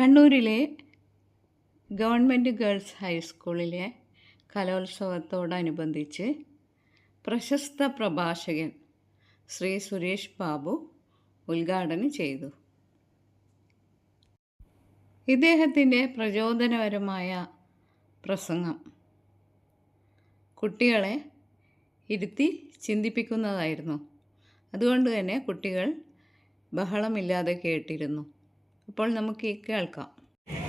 കണ്ണൂരിലെ government girls ഹൈസ്കൂളിലെ കലോത്സവത്തോടനുബന്ധിച്ച് പ്രശസ്ത പ്രഭാഷകൻ ശ്രീ സുരേഷ് ബാബു ഉദ്ഘാടനം ചെയ്തു. ഇദ്ദേഹത്തിന്റെ പ്രചോദനപരമായ പ്രസംഗം കുട്ടികളെ ഇരുത്തി ചിന്തിപ്പിക്കുന്നതായിരുന്നു. അതുകൊണ്ട് തന്നെ കുട്ടികൾ ബഹളമില്ലാതെ കേട്ടിരുന്നു. അപ്പോൾ നമുക്ക് കേൾക്കാം.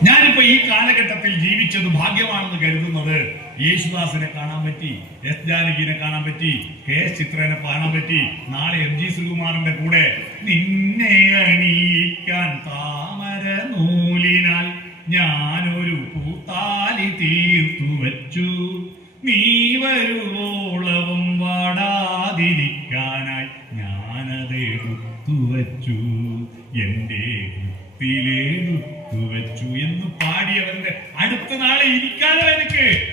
ഞാനിപ്പോ ഈ കാലഘട്ടത്തിൽ ജീവിച്ചത് ഭാഗ്യമാണെന്ന് കരുതുന്നത് യേശുദാസിനെ കാണാൻ പറ്റി എസ് ജാനകിനെ കാണാൻ പറ്റി കെ എസ് ചിത്രനെ കാണാൻ പറ്റി നാളെ എം ജി ശ്രീകുമാറിന്റെ കൂടെ നിന്നെ അണിയിക്കാൻ താമര നൂലിനാൽ ഞാനൊരു പൂത്താലി തീർത്തു വച്ചു. നീ വരുവോളവും വാടാതിരിക്കാനായി ഞാനത് എടുത്തു വച്ചു. എന്റെ ത്തിലെടുത്തു വെച്ചു എന്ന് പാടിയവന്റെ അടുത്ത നാളെ ഇരിക്കാനോ എനിക്ക്.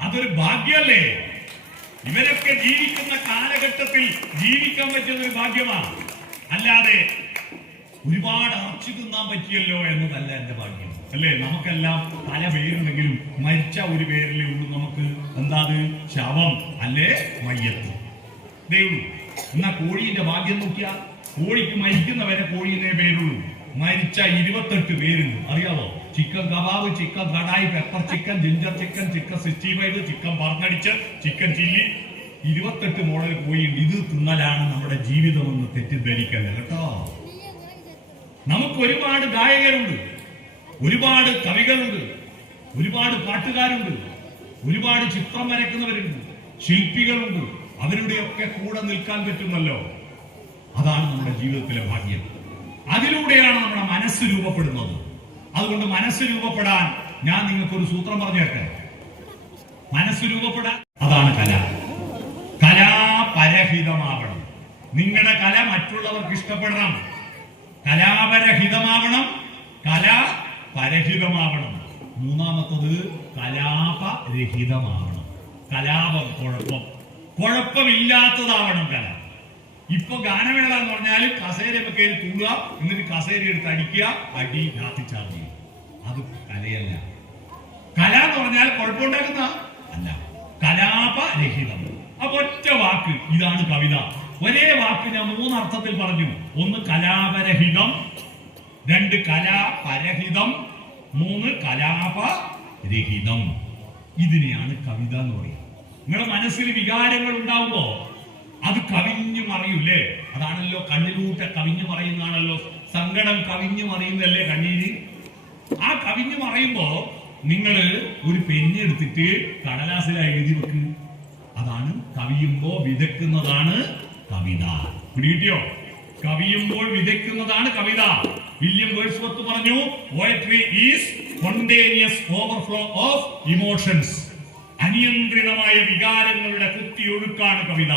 അതൊരു ഭാഗ്യല്ലേ ഇവരൊക്കെ ജീവിക്കുന്ന കാലഘട്ടത്തിൽ ജീവിക്കാൻ പറ്റുന്നൊരു ഭാഗ്യമാണ് അല്ലാതെ ഒരുപാട് അറച്ചു തിന്നാൻ പറ്റിയല്ലോ എന്നതല്ല എന്റെ ഭാഗ്യം. അല്ലേ? നമുക്കെല്ലാം പല പേരുണ്ടെങ്കിലും മരിച്ച ഒരു പേരിലേ ഉള്ളൂ നമുക്ക്. എന്താത് ശവം അല്ലേ? മയ്യത്ത്. ദൈവം എന്നാ കോഴീന്റെ ഭാഗ്യം നോക്കിയാ? കോഴിക്ക് മരിക്കുന്നവരെ കോഴീനെ പേരുള്ളൂ. മരിച്ച ഇരുപത്തെട്ട് പേരുണ്ട്. അറിയാമോ chicken kebab chicken kadai pepper chicken ginger chicken chicken sixty five chicken പറഞ്ഞടിച്ച് chicken chilli. ഇരുപത്തെട്ട് മോഡൽ പോയി ഇത് തിന്നലാണ് നമ്മുടെ ജീവിതമെന്ന് തെറ്റിദ്ധരിക്കല്ല കേട്ടോ? നമുക്ക് ഒരുപാട് ഗായകരുണ്ട്. ഒരുപാട് കവികളുണ്ട്. ഒരുപാട് പാട്ടുകാരുണ്ട്. ഒരുപാട് ചിത്രം വരയ്ക്കുന്നവരുണ്ട്. ശില്പികളുണ്ട്. അവരുടെയൊക്കെ കൂടെ നിൽക്കാൻ പറ്റുമല്ലോ? അതാണ് നമ്മുടെ ജീവിതത്തിലെ ഭാഗ്യം. അതിലൂടെയാണ് നമ്മുടെ മനസ്സ് രൂപപ്പെടുന്നത്. അതുകൊണ്ട് മനസ്സ് രൂപപ്പെടാൻ ഞാൻ നിങ്ങൾക്ക് ഒരു സൂത്രം പറഞ്ഞു തരട്ടെ മനസ്സ് രൂപപ്പെടാൻ അതാണ് കല. കലാപരഹിതമാവണം നിങ്ങളുടെ കല മറ്റുള്ളവർക്ക് ഇഷ്ടപ്പെടണം. കലാപരഹിതമാവണം കല പരഹിതമാവണം. മൂന്നാമത്തത് കലാപരഹിതമാവണം. കലാപം കുഴപ്പം. കുഴപ്പമില്ലാത്തതാവണം കല. ഇപ്പൊ ഗാനമേള എന്ന് പറഞ്ഞാൽ കസേര കയ്യിൽ തൂങ്ങുക എന്നിട്ട് കസേര എടുത്ത് അടിക്കുക അടി രാത്രി ചാർജ് അത് കലയല്ല. കല എന്ന് പറഞ്ഞാൽ കുഴപ്പമുണ്ടാക്കുന്ന അല്ല. കലാപരഹിതം അപ്പൊ ഒറ്റ വാക്ക് ഇതാണ് കവിത. ഒരേ വാക്ക് ഞാൻ മൂന്നർത്ഥത്തിൽ പറഞ്ഞു. ഒന്ന് കലാപരഹിതം രണ്ട് കലാപരഹിതം മൂന്ന് കലാപരഹിതം. ഇതിനെയാണ് കവിത എന്ന് പറയുന്നത് നിങ്ങളുടെ മനസ്സിൽ വികാരങ്ങൾ ഉണ്ടാവുമ്പോ അത് കവിഞ്ഞു മറിയൂലേ? അതാണല്ലോ കണ്ണിലൂട്ട കവിഞ്ഞു മറയുന്നതാണല്ലോ സങ്കടം കവിഞ്ഞു മറിയുന്നതല്ലേ കണ്ണീര്? ആ കവിഞ്ഞു മറയുമ്പോ നിങ്ങൾ ഒരു പെന്നെടുത്തിട്ട് കടലാസിലായി എഴുതി വെക്കും. അതാണ് കവിയുമ്പോ വിതക്കുന്നതാണ് കവിത. പിടികിട്ടിയോ? കവിയുമ്പോൾ വിതയ്ക്കുന്നതാണ് കവിത. വില്യം വേഴ്സ്വർത്ത് പറഞ്ഞു poetry is spontaneous overflow of emotions അനിയന്ത്രിതമായ വികാരങ്ങളുടെ കുത്തിയൊഴുക്കാണ് കവിത.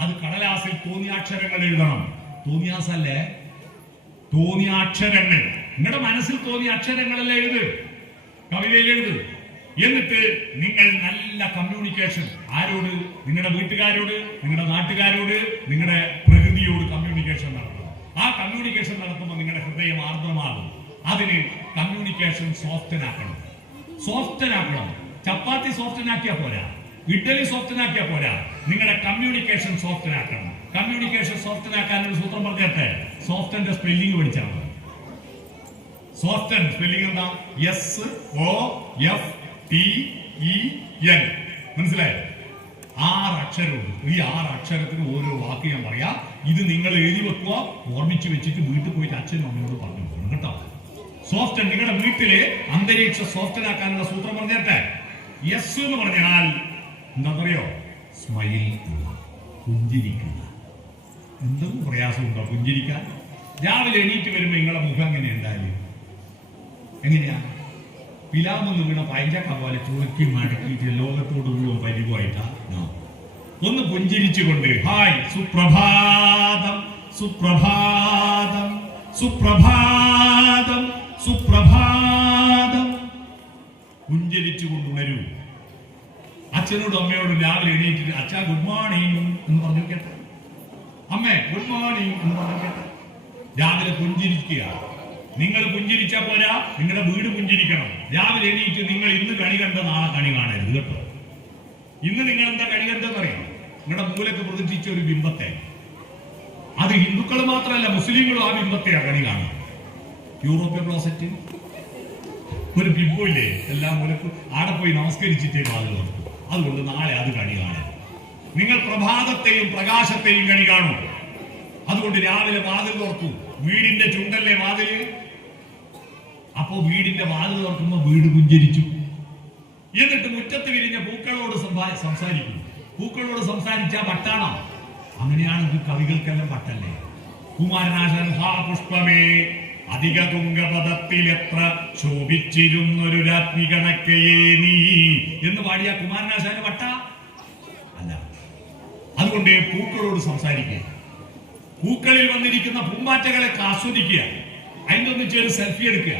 അത് കടലാസിൽ തോന്നിയ അക്ഷരങ്ങൾ എഴുതണം. തോന്നിയാസല്ലേ? തോന്നിയ അക്ഷരങ്ങൾ നിങ്ങളുടെ മനസ്സിൽ തോന്നിയ അക്ഷരങ്ങളല്ലേ എഴുത്. കവിതയിൽ എഴുത്. എന്നിട്ട് നിങ്ങൾ നല്ല കമ്മ്യൂണിക്കേഷൻ ആരോട്? നിങ്ങളുടെ വീട്ടുകാരോട്? നിങ്ങളുടെ നാട്ടുകാരോട്? നിങ്ങളുടെ പ്രകൃതിയോട് കമ്മ്യൂണിക്കേഷൻ നടത്തണം. ആ കമ്മ്യൂണിക്കേഷൻ നടത്തുമ്പോൾ നിങ്ങളുടെ ഹൃദയം ആർദ്രമാകും. അതിന് കമ്മ്യൂണിക്കേഷൻ സോഫ്റ്റനാക്കണം സോഫ്റ്റനാക്കണം ചപ്പാത്തി സോഫ്റ്റനാക്കിയാൽ പോരാ. ഇഡ്ഡലി സോഫ്റ്റനാക്കിയാ പോരാ. നിങ്ങളുടെ കമ്മ്യൂണിക്കേഷൻ സോഫ്റ്റനാക്കണം. കമ്മ്യൂണിക്കേഷൻ സോഫ്റ്റനാക്കാൻ ഒരു സൂത്രം പറഞ്ഞേട്ടെ. സോഫ്റ്റന്റെ സ്പെല്ലിംഗ് പഠിച്ചാൽ മതി. സോഫ്റ്റൻ സ്പെല്ലിംഗ് എന്താ? S O F T E N മനസ്സിലായോ? ആറ് അക്ഷരമുണ്ട്. ഈ ആറ് അക്ഷരത്തിന് ഓരോ വാക്ക് ഞാൻ പറയാം. ഇത് നിങ്ങൾ എഴുതി വെക്കുക ഓർമ്മിച്ച് വെച്ചിട്ട് വീട്ടിൽ പോയിട്ട് അച്ഛനും അമ്മയോട് പറഞ്ഞു പോകണം കേട്ടോ. സോഫ്റ്റൻ നിങ്ങളുടെ വീട്ടിലെ സോഫ്റ്റ്‌വെയർ സോഫ്റ്റനാക്കാനുള്ള സൂത്രം പറഞ്ഞേട്ടെ. എസ് എന്ന് പറഞ്ഞാൽ എന്താ പറയോ സ്മൈൽ പുഞ്ചിരിക്കുക എന്തും പ്രയാസമുണ്ടോ പുഞ്ചിരിക്കാൻ? രാവിലെ എണീറ്റ് വരുമ്പോൾ നിങ്ങളുടെ മുഖം എങ്ങനെ ഉണ്ടായാലും എങ്ങനെയാ? പിലാമെന്ന് വീണ പൈലക്ക പോലെ ചുളുക്കി മടക്കിയിട്ട് ലോകത്തോട് മുഴുവൻ പരിവായിട്ടാ ഒന്ന് പുഞ്ചിരിച്ചുകൊണ്ട് ഹായ് സുപ്രഭാതം സുപ്രഭാതം സുപ്രഭാതം സുപ്രഭാതം. പുഞ്ചിരിച്ചുകൊണ്ട് ഉണരൂ. അച്ഛനോടും അമ്മയോടും രാവിലെ എണീറ്റിട്ട് അച്ഛാ ഗുഡ് മോർണിംഗ് എന്ന് പറഞ്ഞു കേട്ട. അമ്മേ ഗുഡ് മോർണിംഗ് എന്ന് പറഞ്ഞു കേട്ട. രാവിലെ പുഞ്ചിരിക്കുക. നിങ്ങൾ പുഞ്ചിരിച്ചാ പോരാ? നിങ്ങളുടെ വീട് പുഞ്ചിരിക്കണം. രാവിലെ എണീറ്റ് നിങ്ങൾ ഇന്ന് കണി കണ്ട നാളെ കണി കാണരുത് കേട്ടോ. ഇന്ന് നിങ്ങൾ എന്താ കണി കണ്ടെന്നറിയാം നിങ്ങളുടെ മൂലക്ക് പ്രതിഷ്ഠിച്ച ഒരു ബിംബത്തെ. അത് ഹിന്ദുക്കൾ മാത്രമല്ല മുസ്ലിങ്ങളും ആ ബിംബത്തെയാ കണി കാണുക യൂറോപ്യൻ ക്ലോസറ്റ്. ഒരു ബിംബമില്ലേ? എല്ലാ മൂലക്കും ആടെ പോയി നമസ്കരിച്ചിട്ടേ തുറക്കും. അതുകൊണ്ട് നാളെ അത് കണി കാണാം. നിങ്ങൾ പ്രഭാതത്തെയും പ്രകാശത്തെയും കണി കാണും. അതുകൊണ്ട് രാവിലെ വാതിൽ തുറക്കൂ. വീടിന്റെ ചുണ്ടല്ലേ വാതിൽ അപ്പോ വീടിന്റെ വാതിൽ തുറക്കുമ്പോ വീട് പുഞ്ചരിച്ചു. എന്നിട്ട് മുറ്റത്ത് വിരിഞ്ഞ പൂക്കളോട് സംസാ- സംസാരിക്കും. പൂക്കളോട് സംസാരിച്ച അങ്ങനെയാണ് അങ്ങനെയാണെങ്കിൽ കവികൾക്കെല്ലാം പട്ടല്ലേ? കുമാരനാശൻ ഹാ പുഷ്പമേ. അധിക തുങ്കപദത്തിൽ എത്ര ശോഭിച്ചിരുന്നൊരു രാജ്ഞി കണക്കയേ നീ എന്ന് പാടിയ കുമാരനാശാന് വട്ട? അല്ല. അതുകൊണ്ട് പൂക്കളോട് സംസാരിക്കുക. പൂക്കളിൽ വന്നിരിക്കുന്ന പൂമ്പാറ്റകളെ ആസ്വദിക്കുക. അതിന്റെ ഒന്ന് ചെറു സെൽഫി എടുക്കുക.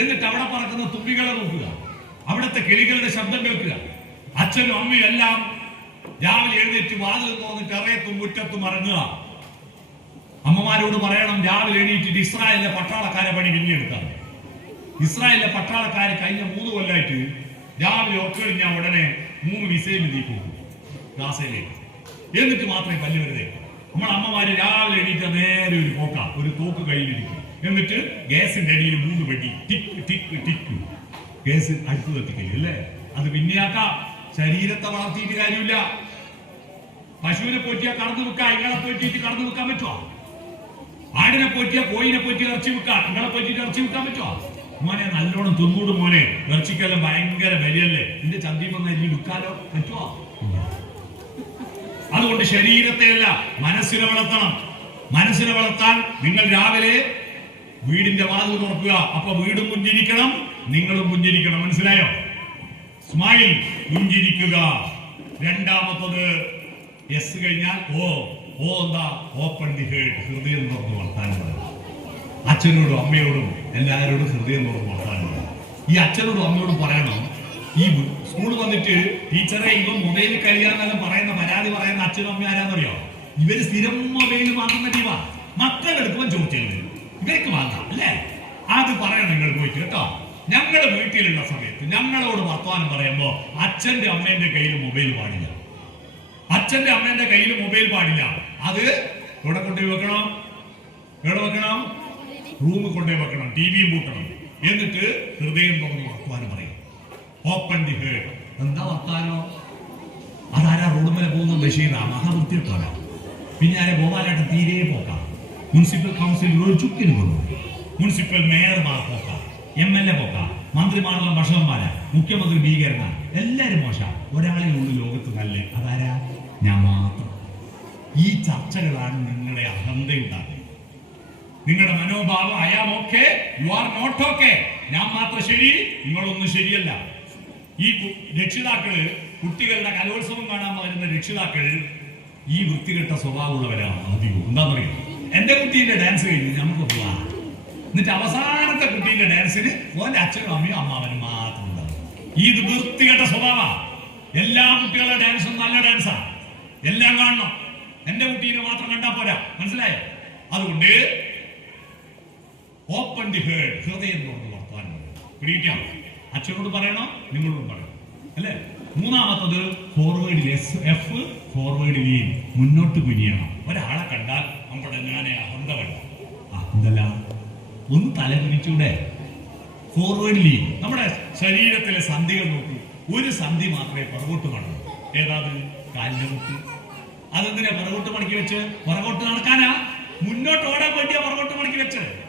എന്നിട്ട് അവിടെ പറക്കുന്ന തുമ്പികളെ നോക്കുക. അവിടുത്തെ കിളികളുടെ ശബ്ദം കേൾക്കുക. അച്ഛനും അമ്മയും എല്ലാം രാവിലെ എഴുന്നേറ്റ് വാതിൽ തോന്നിട്ട് ഇറയത്തും മുറ്റത്തും ഇറങ്ങുക അമ്മമാരോട് പറയണം രാവിലെ എണീറ്റിട്ട് ഇസ്രായേലിലെ പട്ടാളക്കാരെ പണി പിന്നെടുക്കാം ഇസ്രായേലിലെ പട്ടാളക്കാരെ കഴിഞ്ഞ മൂന്ന് കൊല്ലമായിട്ട് രാവിലെ ഉറക്കഴിഞ്ഞാൽ ഉടനെ മൂന്ന് മിസൈൽ നീക്കും ഗാസയിലേക്ക്. എന്നിട്ട് മാത്രമേ പല്ല് വരുതേ നമ്മുടെ അമ്മമാര് രാവിലെ എണീറ്റ നേരെ ഒരു പോക്ക ഒരു തോക്ക് കയ്യിലിരിക്കും. എന്നിട്ട് ഗ്യാസിന്റെ അടിയിൽ മൂന്ന് വെടി ടിക്ക് ടിക്ക് ടിക്ക്. ഗ്യാസ് അടുത്ത് കത്തിക്കൽ അല്ലേ? അത് പിന്നെയാക്കാം ശരീരത്തെ വളർത്തിയിട്ട് കാര്യമില്ല. പശുവിനെ പോറ്റിയാ കടന്നു വെക്കാം ഇങ്ങളെ പോറ്റിയിട്ട് കടന്നു വെക്കാൻ പറ്റുമോ ആടിനെ പൊറ്റിയ കോയിനെ പോറ്റി ഇറച്ചി വെക്കാം നിങ്ങളെ പോറ്റിട്ട് ഇറച്ചി വെക്കാൻ പറ്റുമോ മോനെ നല്ലോണം തിന്നൂട് മോനെ. ഇറച്ചിക്കെല്ലാം ഭയങ്കര വിലയല്ലേ? നിന്റെ ചന്തി വന്ന അരി വിൽക്കാലോ? പറ്റുമോ അതുകൊണ്ട് ശരീരത്തെ അല്ല മനസ്സിനെ വളർത്തണം. മനസ്സിനെ വളർത്താൻ നിങ്ങൾ രാവിലെ വീടിന്റെ വാതിൽ തുറക്കുക. അപ്പൊ വീടും പുഞ്ചിരിക്കണം നിങ്ങളും പുഞ്ചിരിക്കണം. മനസ്സിലായോ? സ്മൈൽ പുഞ്ചിരിക്കുക. രണ്ടാമത്തത് എസ് കഴിഞ്ഞാൽ ഓ ഹൃദയം തുറന്ന് വർത്താനം അച്ഛനോടും അമ്മയോടും എല്ലാവരോടും ഹൃദയം തുറന്ന് വർത്താനം പറയും ഈ അച്ഛനോടും അമ്മയോടും പറയണം ഈ സ്കൂൾ വന്നിട്ട് ടീച്ചറെ ഇവ മൊബൈൽ കഴിയാന്നെല്ലാം പറയുന്ന പരാതി പറയുന്ന അച്ഛനും അമ്മ ആരാന്നറിയോ? ഇവർ സ്ഥിരം മൊബൈൽ വാങ്ങുന്ന ടീമാ മക്കളെടുക്കുമ്പോൾ ചോദിച്ചത് ഇവർക്ക് വാങ്ങാം അല്ലേ? അത് പറയണം നിങ്ങൾ പോയിട്ട് കേട്ടോ? ഞങ്ങളുടെ വീട്ടിലുള്ള സമയത്ത് ഞങ്ങളോട് വർത്തമാനം പറയുമ്പോ അച്ഛന്റെ അമ്മേന്റെ കയ്യിൽ മൊബൈൽ പാടില്ല. അച്ഛന്റെ അമ്മേന്റെ കയ്യിൽ മൊബൈൽ പാടില്ല. അത് എവിടെ കൊണ്ടുപോയി വെക്കണം? എവിടെ വെക്കണം? റൂമിൽ കൊണ്ടുപോയി വെക്കണം. ടി വിയും പൂട്ടണം. എന്നിട്ട് ഹൃദയം തുറന്ന് വർത്തമാനം പറയും. ഓപ്പൺ ദി ഹേർഡ് എന്താ വർത്താനോ? അതാരാ റോഡ് മേലെ പോകുന്ന ബഷീറാ പിന്നെ ആരെ? പോകാനായിട്ട് തീരെ പോക്കാം. മുനിസിപ്പൽ കൗൺസിൽ ചുക്കിന് കൊണ്ടുപോയി. മുനിസിപ്പൽ മേയർമാർ പോക്കാം. എം എൽ എ പോക്കാം. മന്ത്രിമാരുള്ള ഭക്ഷണന്മാര്. മുഖ്യമന്ത്രി ഭീകരന്മാർ എല്ലാരും മോശ. ഒരാളെ ഉള്ളു ലോകത്ത് നല്ല അതാരാ? ഞാൻ മാത്രം. ഈ ചർച്ചകളാണ് നിങ്ങളുടെ അഹന്തയുണ്ടാക്കുന്നത് നിങ്ങളുടെ മനോഭാവം I am okay you are not okay ഞാൻ മാത്രം ശരി നിങ്ങളൊന്നും ശരിയല്ല. ഈ രക്ഷിതാക്കൾ കുട്ടികളുടെ കലോത്സവം കാണാൻ വരുന്ന രക്ഷിതാക്കൾ ഈ വൃത്തികെട്ട സ്വഭാവമുള്ളവരാണ് അധികവും എന്താണെന്നറിയാം? എന്റെ കുട്ടീന്റെ ഡാൻസ് കഴിഞ്ഞ് നമുക്ക് പോവാം എന്നിട്ട് അവസാനത്തെ കുട്ടീന്റെ ഡാൻസിന് ഓന്റെ അച്ഛനും അമ്മയും അമ്മാവനും മാത്രം ഉണ്ടാവും. ഇത് വൃത്തികെട്ട സ്വഭാവ എല്ലാ കുട്ടികളുടെ ഡാൻസും നല്ല ഡാൻസാണ് എല്ലാം കാണണം. എന്റെ കുട്ടീനെ മാത്രം കണ്ടാ പോരാ. മനസ്സിലായോ? അതുകൊണ്ട് ഓപ്പൺ ദി ഹേർഡ് ഹൃദയം തുറന്ന് വർത്താനം പിടിക്കാം അച്ഛനോട് പറയണോ? നിങ്ങളോട് പറയണം. അല്ലേ? മൂന്നാമത്തത് ഫോർവേഡിൽ എസ് എഫ് ഫോർവേഡിൽ മുന്നോട്ട് കുനിയണം. ഒരാളെ കണ്ടാൽ നമ്മുടെ ഞാനെ അഹന്ത വേണ്ട അഹന്തല്ല. ഒന്ന് തല കുനിച്ചൂടെ ഫോർവേഡിൽ നമ്മുടെ ശരീരത്തിലെ സന്ധികൾ നോക്കൂ. ഒരു സന്ധി മാത്രമേ പുറകോട്ട് കാണൂ. ഏതാത് കാലിന്റെ മുട്ട് അതെന്തിനാ പുറകോട്ട് മടക്കി വെച്ച്? പുറകോട്ട് നടക്കാനാ? മുന്നോട്ട് ഓടാൻ വേണ്ടിയാ പുറകോട്ട് മടക്കി വെച്ചത്.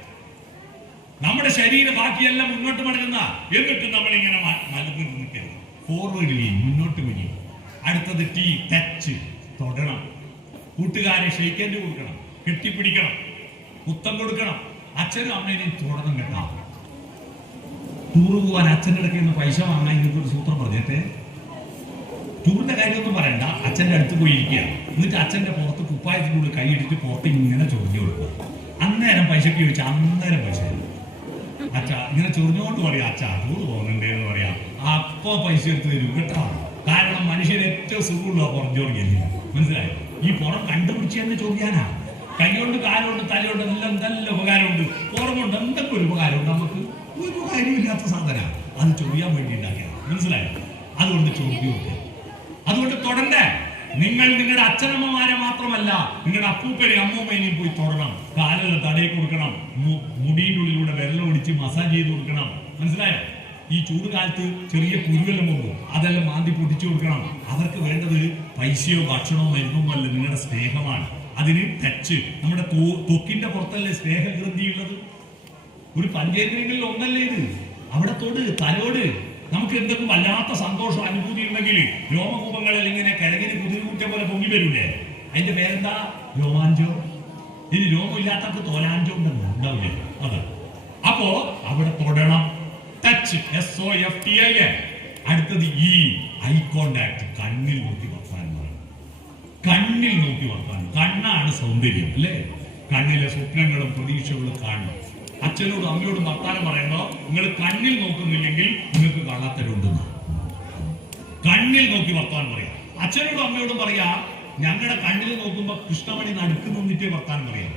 നമ്മുടെ ശരീരം ബാക്കിയെല്ലാം മുന്നോട്ട് മടങ്ങുന്ന എന്നിട്ട് നമ്മൾ ഇങ്ങനെ മലന്ന് നിൽക്കരുത്. ഫോർവേഡ് ചെയ്യും മുന്നോട്ട് കുനിയും അടുത്തത് ടീ ടച്ച് തൊടണം. കൂട്ടുകാരെ ഷെയ്ക്കൻഡ് കൊടുക്കണം. കെട്ടിപ്പിടിക്കണം. കുത്തം കൊടുക്കണം. അച്ഛനും അമ്മേനെയും തൊടണം കേട്ടോ. ടൂറ് പോകാൻ അച്ഛന്റെ അടുക്കുന്ന പൈസ വാങ്ങാൻ ഒരു സൂത്രം പറഞ്ഞിട്ട് ടൂറിന്റെ കാര്യമൊന്നും പറയണ്ട. അച്ഛന്റെ അടുത്ത് പോയി ഇരിക്കുക എന്നിട്ട് അച്ഛന്റെ പുറത്ത് കുപ്പായത്തിലൂടെ കൈയെടുത്ത് പുറത്ത് ഇങ്ങനെ ചൊറിഞ്ഞു കൊടുക്കുക. അന്നേരം പൈസക്ക് ചോദിച്ചാൽ അന്നേരം പൈസ. അച്ഛാ ഇങ്ങനെ ചൊറിഞ്ഞുകൊണ്ട് പറയാം അച്ഛ ടൂർ പോകുന്നുണ്ടേ എന്ന് പറയാം. അപ്പൊ പൈസ എടുത്ത് തരും കേട്ടോ. കാരണം മനുഷ്യന് ഏറ്റവും സുഖമുള്ള പുറം തുടങ്ങിയില്ല മനസ്സിലായോ? ഈ പുറം കണ്ടുപിടിച്ച് തന്നെ ചോദിക്കാനാ. കൈകൊണ്ട് കാലുകൊണ്ട് തലയുണ്ട് എല്ലാം നല്ല ഉപകാരമുണ്ട്. പുറമുണ്ട് എന്തൊക്കെ ഒരു ഉപകാരമുണ്ട് നമുക്ക്? ഒരു ഉപകാരമില്ലാത്ത സാധനമാണ് അത് ചൊറിയാൻ വേണ്ടി ഉണ്ടാക്കിയത്. മനസ്സിലായോ? അതുകൊണ്ട് ചൊറിയൊക്കെ അതുകൊണ്ട് തൊടണ്ടേ. നിങ്ങൾ നിങ്ങളുടെ അച്ഛനമ്മമാരെ മാത്രമല്ല നിങ്ങളുടെ അപ്പൂപ്പനെയും അമ്മൂമ്മേനെയും പോയി തൊടണം. കാലിൽ തടയിൽ കൊടുക്കണം. മുടിയുടെ ഉള്ളിലൂടെ വെള്ളം ഒടിച്ച് മസാജ് ചെയ്ത് കൊടുക്കണം. മനസ്സിലായോ? ഈ ചൂട് കാലത്ത് ചെറിയ കുരുവെല്ലാം പോകും. അതെല്ലാം മാന്തി പൊട്ടിച്ചു കൊടുക്കണം. അവർക്ക് വേണ്ടത് പൈസയോ ഭക്ഷണമോ മരുന്നോ അല്ല നിങ്ങളുടെ സ്നേഹമാണ്. അതിന് ടച്ച് നമ്മുടെ തൊക്കിന്റെ പുറത്തല്ലേ സ്നേഹകൃതിയുള്ളത്? ഒരു പഞ്ചേന്ദ്രിയങ്ങളിൽ ഒന്നല്ലേ ഇത്? അവിടെ തൊട് തലോട്. നമുക്ക് എന്തെങ്കിലും വല്ലാത്ത സന്തോഷം അനുഭൂതി ഉണ്ടെങ്കിൽ രോമകൂപങ്ങളിൽ ഇങ്ങനെ കിഴങ്ങിന് കുതിരുകൂറ്റ പോലെ പൊങ്ങി വരൂലേ? അതിന്റെ പേരെന്താ? രോമാഞ്ചോ ഇനി രോമില്ലാത്തവർക്ക് തോലാഞ്ചോ ഉണ്ടെന്ന് ഉണ്ടാവില്ലേ? അത്. അപ്പോ അവിടെ തൊടണം. Touch S O F T I അടുത്തത് ഈ ഐ കോണ്ടാക്ട് കണ്ണിൽ നോക്കി വർത്താൻ കണ്ണിൽ നോക്കി വർത്താനം കണ്ണാണ് സൗന്ദര്യം അല്ലേ? കണ്ണിലെ സ്വപ്നങ്ങളും പ്രതീക്ഷകളും കാണണം. അച്ഛനോടും അമ്മയോടും വർത്താനം പറയുന്നു നിങ്ങൾ കണ്ണിൽ നോക്കുന്നില്ലെങ്കിൽ നിങ്ങൾക്ക് കള്ളത്തരുണ്ടെന്ന് കണ്ണിൽ നോക്കി വർത്താനം പറയാം. അച്ഛനോടും അമ്മയോടും പറയാ ഞങ്ങളുടെ കണ്ണിൽ നോക്കുമ്പോ കൃഷ്ണമണി നടുക്ക് നിന്നിട്ടേ വർത്താനം പറയാം.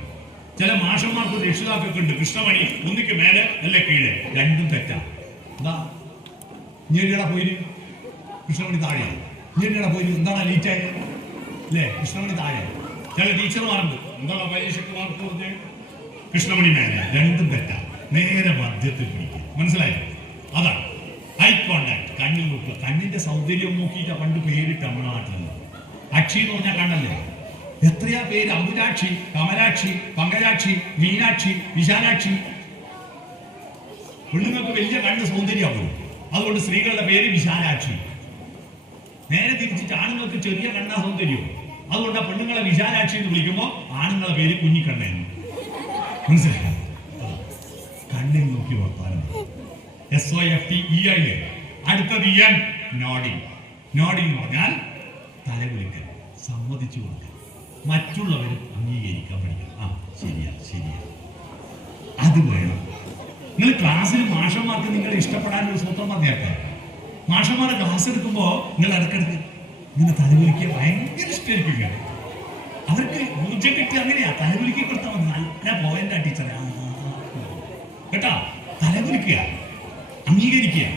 ചില മാഷന്മാർക്ക് രക്ഷിതാക്കൊക്കെ ഉണ്ട് കൃഷ്ണമണി ഒന്നിക്ക് മേലെ അല്ലെ കീഴെ? രണ്ടും തെറ്റാ. എന്താ? ഞെടിയട പോയി കൃഷ്ണമണി താഴെയാണ് ഞെടിയട പോയി എന്താണ് ലീറ്റായത് അല്ലേ? കൃഷ്ണമണി താഴെ ചില ടീച്ചർമാരുണ്ട് എന്താണ് പരീക്ഷക്കുമാർക്ക് മാർക്ക് കൃഷ്ണമണി മേന രണ്ടും തെറ്റാ നേരെ മദ്യത്തിൽ പിടിക്കുക മനസ്സിലായോ? അതാണ്. ഐ കോണ്ടാക്ട് കണ്ണിൽ നോക്കുക കണ്ണിന്റെ സൗന്ദര്യം നോക്കിയിട്ട് പണ്ട് പേരിട്ട് നമ്മുടെ നിന്ന്. അക്ഷി എന്ന് പറഞ്ഞാൽ കണ്ണല്ലേ? എത്രയാ പേര്? അമുരാക്ഷി കമരാക്ഷി പങ്കജാക്ഷി മീനാക്ഷി വിശാലാക്ഷി. പെണ്ണുങ്ങൾക്ക് വലിയ കണ്ണ് സൗന്ദര്യമാകും അതുകൊണ്ട് സ്ത്രീകളുടെ പേര് വിശാലാക്ഷി. നേരെ തിരിച്ചിട്ട് ആണുങ്ങൾക്ക് ചെറിയ കണ്ണ സൗന്ദര്യവും അതുകൊണ്ട് പെണ്ണുങ്ങളെ വിശാലാക്ഷി എന്ന് വിളിക്കുമ്പോൾ ആണുങ്ങളുടെ പേര് കുഞ്ഞിക്കണ്ണയെന്ന് മനസ്സിലായോ കണ്ണിൽ നോക്കി വർത്താനം S O F T E I A അടുത്തത് എൻ നോഡിങ് നോഡിങ് എന്ന് പറഞ്ഞാൽ തലകുലിക്കൽ സമ്മതിച്ചു കൊടുക്കൽ മറ്റുള്ളവർ അംഗീകരിക്കാൻ പഠിക്കണം. ആ ശരിയാ ശരിയാ. അത് വേണം. നിങ്ങൾ ക്ലാസ്സിൽ മാഷന്മാർക്ക് നിങ്ങളെ ഇഷ്ടപ്പെടാനൊരു സൂത്രം പറഞ്ഞേക്കാം മാഷന്മാരുടെ ക്ലാസ് എടുക്കുമ്പോൾ നിങ്ങൾ ഇടക്കിടക്ക് ഇങ്ങനെ തലകുലിക്കുക ഭയങ്കര ഇഷ്ടമായിരിക്കും. അവർക്ക് പൂജ കിട്ടി അങ്ങനെയാ. തലകുലിക്കി കൊടുത്താൽ നല്ല പോയന്റാ ടീച്ചറെ ആ. തലകുലിക്കുക അംഗീകരിക്കുക.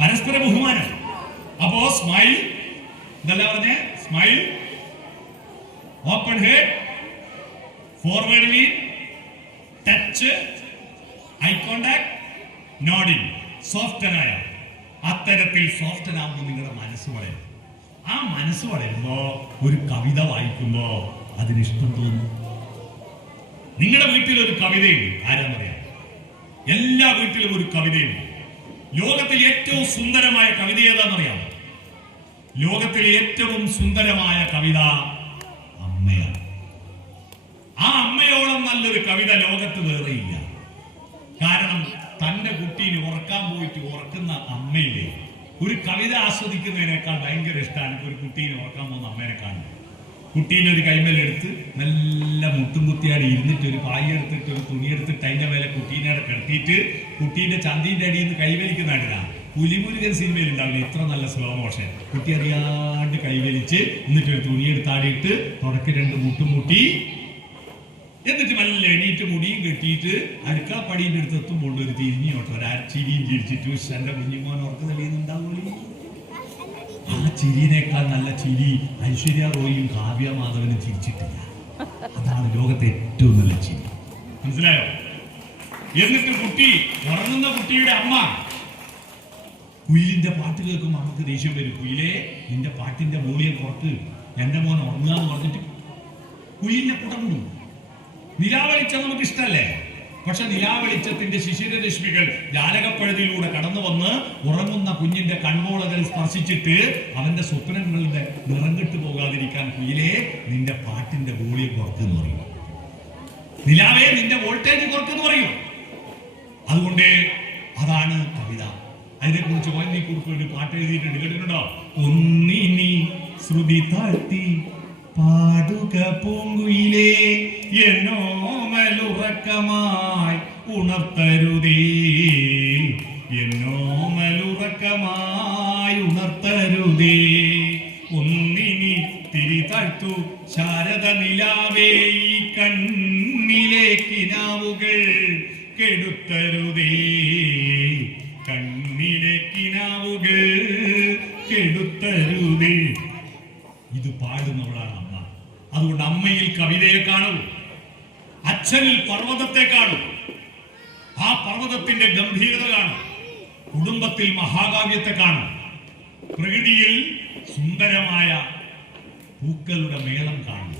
പരസ്പര ബഹുമാനം. അപ്പോ സ്മൈൽ ഇതല്ല പറഞ്ഞേ? Smile open head forward lean touch eye contact nodding സോഫ്റ്റനായ അത്തരത്തിൽ സോഫ്റ്റനാകുമ്പോൾ നിങ്ങളുടെ മനസ്സ് വളരും. ആ മനസ്സ് വളരുമ്പോ ഒരു കവിത വായിക്കുമ്പോ അതിന് ഇഷ്ടം തോന്നും നിങ്ങളുടെ വീട്ടിൽ ഒരു കവിതയുണ്ട്. ആരാന്നറിയാം എല്ലാ വീട്ടിലും ഒരു കവിതയുണ്ട്. ലോകത്തിൽ ഏറ്റവും സുന്ദരമായ കവിത ഏതാണെന്നറിയാം ലോകത്തിലെ ഏറ്റവും സുന്ദരമായ കവിത അമ്മയാണ്. ആ അമ്മയോളം നല്ലൊരു കവിത ലോകത്ത് വേറെയില്ല. കാരണം തന്റെ കുട്ടീനെ ഉറക്കാൻ പോയിട്ട് ഉറക്കുന്ന അമ്മയില്ലേ? ഒരു കവിത ആസ്വദിക്കുന്നതിനേക്കാൾ ഭയങ്കര ഇഷ്ടമാണ് ഒരു കുട്ടീനെ ഓർക്കാൻ പോകുന്ന അമ്മേനെ കാണുന്നത്. കുട്ടീനെ ഒരു കൈമേലെടുത്ത് നല്ല മുട്ടും കുത്തിയാടി ഇരുന്നിട്ട് ഒരു പായ എടുത്തിട്ട് ഒരു തുണി എടുത്തിട്ട് അതിന്റെ മേലെ കുട്ടീനെ കിടത്തിയിട്ട് കുട്ടീന്റെ ചന്തീന്റെ അടിയിൽ നിന്ന് കൈവലിക്കുന്നുണ്ടാ പുലിമുരുകൻ സിനിമയിൽ ഉണ്ടാവില്ല? ഇത്ര നല്ല സ്ലോ മോഷൻ കുട്ടി അറിയാണ്ട് കൈവലിച്ച് എന്നിട്ട് ഒരു തുണി എടുത്താടിയിട്ട് തുടക്കി രണ്ട് മുട്ടും മുട്ടി എന്നിട്ട് നല്ല എണീറ്റ് മുടിയും കെട്ടിയിട്ട് അടുക്കള പടിയുടെ അടുത്ത് എത്തുമ്പോൾ ഒരു കേട്ടോ ഒരു ചിരിയും ചിരിച്ചിട്ട് "ഉഷ്, എന്റെ കുഞ്ഞുമോൻ ഉറക്കം തെളിയുന്നുണ്ടാവുമല്ലോ ആ ചിരിനേക്കാൾ നല്ല ചിരി ഐശ്വര്യ റോയും കാവ്യ മാധവനും ചിരിച്ചിട്ടില്ല. അതാണ് ലോകത്തെ ഏറ്റവും നല്ല ചിരി. മനസ്സിലായോ? എന്നിട്ട് കുട്ടി ഉറങ്ങുന്ന കുട്ടിയുടെ അമ്മ. കുയിലിന്റെ പാട്ട് കേൾക്കുമ്പോൾ നമുക്ക് ദേഷ്യം വരും. കുയിലേ നിന്റെ പാട്ടിന്റെ മൂളിയെ പുറത്ത് എന്റെ മോൻ ഉറങ്ങാന്ന് പറഞ്ഞിട്ട് കുയിലിനെ കുടങ്ങും നിലാവെളിച്ചം നമുക്ക് ഇഷ്ടല്ലേ പക്ഷെ നിലാവെളിച്ചത്തിന്റെ ശിശിരരശ്മികൾ ജാലകപ്പഴുതിയിലൂടെ കടന്നു വന്ന് ഉറങ്ങുന്ന കുഞ്ഞിന്റെ കൺമോളകൾ സ്പർശിച്ചിട്ട് അവന്റെ സ്വപ്നങ്ങളുടെ നിറം കെട്ടു പോകാതിരിക്കാൻ കുയിലേ നിന്റെ പാട്ടിന്റെ വോളിയം കുറക്കെന്ന് പറയും. നിലാവേ നിന്റെ വോൾട്ടേജ് കുറക്കെന്ന് പറയും. അതുകൊണ്ട് അതാണ് കവിത. അതിനെ കുറിച്ച് വന്നി കുറിപ്പ് ഒരു പാട്ട് എഴുതിയിട്ടുണ്ട്. കേട്ടിട്ടുണ്ടോ? ഒന്നിനി ശ്രുതി താഴ്ത്തി പാടുക പൂങ്കുയിലേ എന്നോമലുറക്കമായി ഉണർത്തരുതേ. എന്നോമലുറക്കമായി ഉണർത്തരുതേ. ഒന്നിനി തിരി താഴ്ത്തു ശാരദ നിലാവേ ഈ കണ്ണിലെ കിനാവുകൾ കെടുത്തരുതേ. കണ്ണിലെ കിനാവുകൾ കെടുത്തരുതേ. ഇത് പാടുന്നവളാണ് അതുകൊണ്ട് അമ്മയിൽ കവിതയെ കാണൂ. അച്ഛനിൽ പർവതത്തെ കാണൂ. ആ പർവതത്തിന്റെ ഗംഭീരത കാണും. കുടുംബത്തിൽ മഹാകാവ്യത്തെ കാണും. പ്രകൃതിയിൽ സുന്ദരമായ പൂക്കളുടെ മേളം കാണും.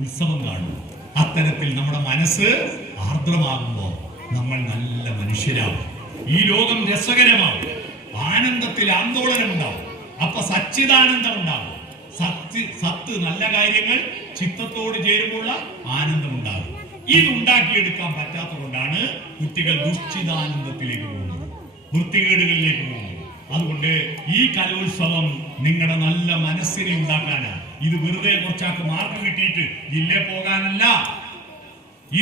ഉത്സവം കാണും. അത്തരത്തിൽ നമ്മുടെ മനസ്സ് ആർദ്രമാകുമ്പോൾ നമ്മൾ നല്ല മനുഷ്യരാകും. ഈ ലോകം രസകരമാകും. ആനന്ദത്തിൽ ആന്തോളനം ഉണ്ടാവും അപ്പൊ സച്ചിദാനന്ദം ഉണ്ടാവും സത്ത് സത്ത് നല്ല കാര്യങ്ങൾ ചിത്തത്തോട് ചേരുമ്പോൾ ആനന്ദം ഉണ്ടാകും ഇത് ഉണ്ടാക്കിയെടുക്കാൻ പറ്റാത്തതുകൊണ്ടാണ് കുട്ടികൾ ദുശ്ചിതാനന്ദത്തിലേക്ക് പോകുന്നത്. വൃത്തികേടുകളിലേക്ക് പോകുന്നത്. അതുകൊണ്ട് ഈ കലോത്സവം നിങ്ങളുടെ നല്ല മനസ്സിനെ ഉണ്ടാക്കാനാണ്. ഇത് വെറുതെ കുറച്ചാൾക്ക് മാർക്ക് കിട്ടിയിട്ട് ജില്ലയിൽ പോകാനല്ല.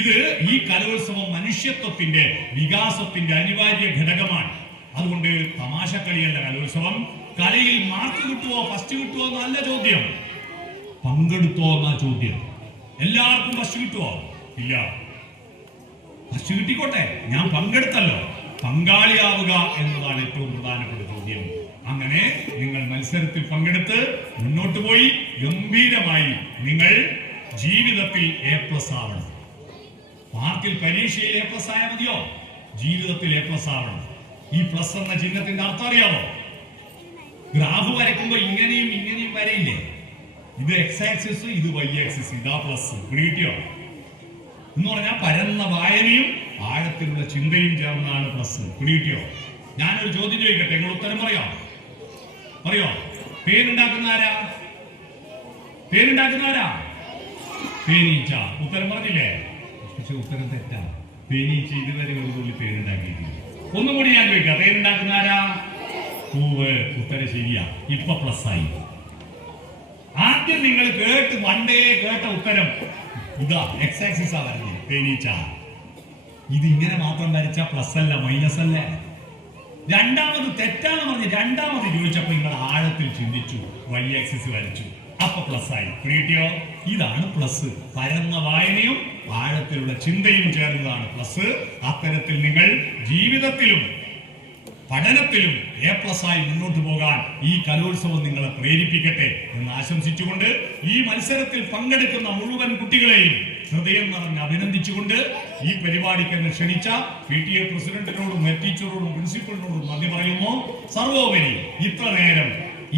ഇത് ഈ കലോത്സവം മനുഷ്യത്വത്തിന്റെ വികാസത്തിന്റെ അനിവാര്യ ഘടകമാണ്. അതുകൊണ്ട് തമാശക്കളിയല്ല കലോത്സവം. കലയിൽ മാർക്ക് കിട്ടുമോ ഫസ്റ്റ് കിട്ടുമോ എന്നല്ല ചോദ്യം. പങ്കെടുത്തോ എന്ന ചോദ്യം. എല്ലാവർക്കും ഫസ്റ്റ് കിട്ടുമോ ഇല്ല. ഫസ്റ്റ് കിട്ടിക്കോട്ടെ. ഞാൻ പങ്കെടുത്തല്ലോ. പങ്കാളിയാവുക എന്നതാണ് ഏറ്റവും പ്രധാനപ്പെട്ട ചോദ്യം. അങ്ങനെ നിങ്ങൾ മത്സരത്തിൽ പങ്കെടുത്ത് മുന്നോട്ട് പോയി. ഗംഭീരമായി നിങ്ങൾ ജീവിതത്തിൽ എ പ്ലസ് ആവണം. മാർക്കിൽ പരീക്ഷയിൽ എ പ്ലസ് ആയാൽ മതിയോ? ജീവിതത്തിൽ എ പ്ലസ് ആവണം. ഈ പ്ലസ് എന്ന ചിഹ്നത്തിന്റെ അർത്ഥം അറിയാമോ ഗ്രാഫ് വരയ്ക്കുമ്പോ ഇങ്ങനെയും ഇങ്ങനെയും വരയില്ലേ? ഇത് എക്സ് ആക്സിസ് ഇത് വൈ ആക്സിസ് ഇതാ പ്ലസ് കിട്ടിയോ? എന്ന് പറഞ്ഞാൽ പരന്ന വായനയും ആഴത്തിലുള്ള ചിന്തയും ചേർന്നാണ് പ്ലസ് കിട്ടിയോ? ഞാനൊരു ചോദ്യം ചോദിക്കട്ടെ? നിങ്ങൾ ഉത്തരം പറയോ? പറയോ? പേരുണ്ടാക്കുന്ന ആരാ? പേരുണ്ടാക്കുന്ന ആരാ? പേനീച്ച. ഉത്തരം പറഞ്ഞില്ലേ? പക്ഷെ ഉത്തരം തെറ്റാ. പേനീച്ച ഇതുവരെ ഒരു തുള്ളി പേരുണ്ടാക്കിയിട്ടില്ല. ഒന്നുകൂടി ഞാൻ ചോദിക്കാം. പേരുണ്ടാക്കുന്ന ആരാ? പൂവ് ഉത്തരം ഇപ്പൊ പ്ലസ് ആയി. ആദ്യം നിങ്ങൾ കേട്ട് വണ്ടേ കേട്ട ഉത്തരം. ഇതാ എക്സ് ആക്സിസ് പറഞ്ഞത് തേനീച്ച. ഇത് ഇങ്ങനെ മാത്രം വരച്ച പ്ലസ് അല്ല മൈനസ് അല്ലേ. രണ്ടാമത് തെറ്റാന്ന് പറഞ്ഞ് രണ്ടാമത് ചോദിച്ചപ്പോ നിങ്ങൾ ആഴത്തിൽ ചിന്തിച്ചു വൈ ആക്സിസ് വരച്ചു. അപ്പൊ പ്ലസ് ആയി. കിട്ടിയോ ഇതാണ് പ്ലസ് പരന്ന വായനയും ആഴത്തിലുള്ള ചിന്തയും ചേർന്നതാണ് പ്ലസ് അത്തരത്തിൽ നിങ്ങൾ ജീവിതത്തിലും പഠനത്തിലും എ പ്ലസ് ആയി മുന്നോട്ട് പോകാൻ ഈ കലോത്സവം നിങ്ങളെ പ്രേരിപ്പിക്കട്ടെ എന്ന് ആശംസിച്ചുകൊണ്ട് ഈ മത്സരത്തിൽ പങ്കെടുക്കുന്ന മുഴുവൻ കുട്ടികളെയും ഹൃദയം നിറഞ്ഞ് അഭിനന്ദിച്ചുകൊണ്ട് ഈ പരിപാടിക്ക് എന്നെ ക്ഷണിച്ച പി ടി എ പ്രസിഡന്റിനോടും ഹെഡ് ടീച്ചറോടും പ്രിൻസിപ്പളിനോടും നന്ദി പറയുന്നു. സർവോപരി ഇത്ര നേരം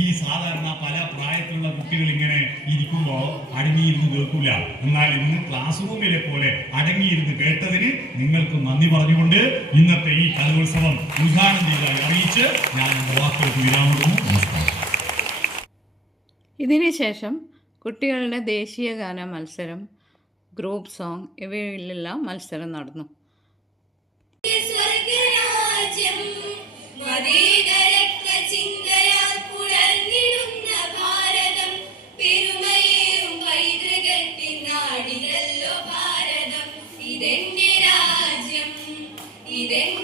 ഈ സാധാരണ പല പ്രായത്തിലുള്ള കുട്ടികൾ ഇങ്ങനെ ഇരിക്കുമ്പോൾ അടങ്ങിയിരുന്ന് കേൾക്കില്ല എന്നാൽ ഇന്ന് ക്ലാസ് റൂമിലെ പോലെ അടങ്ങിയിരുന്ന് കേട്ടതിന് നിങ്ങൾക്ക് നന്ദി പറഞ്ഞുകൊണ്ട് ഇന്നത്തെ ഈ കലോത്സവം ഉദ്ഘാടനം ചെയ്താൽ അറിയിച്ച് ഞാൻ വാക്കുകൾക്ക് വിരാമിടുന്നു നമസ്കാരം. ഇതിനുശേഷം കുട്ടികളുടെ ദേശീയ ഗാന മത്സരം ഗ്രൂപ്പ് സോങ് ഇവയിലെല്ലാം മത്സരം നടന്നു. സ്വർഗരാജ്യം Today,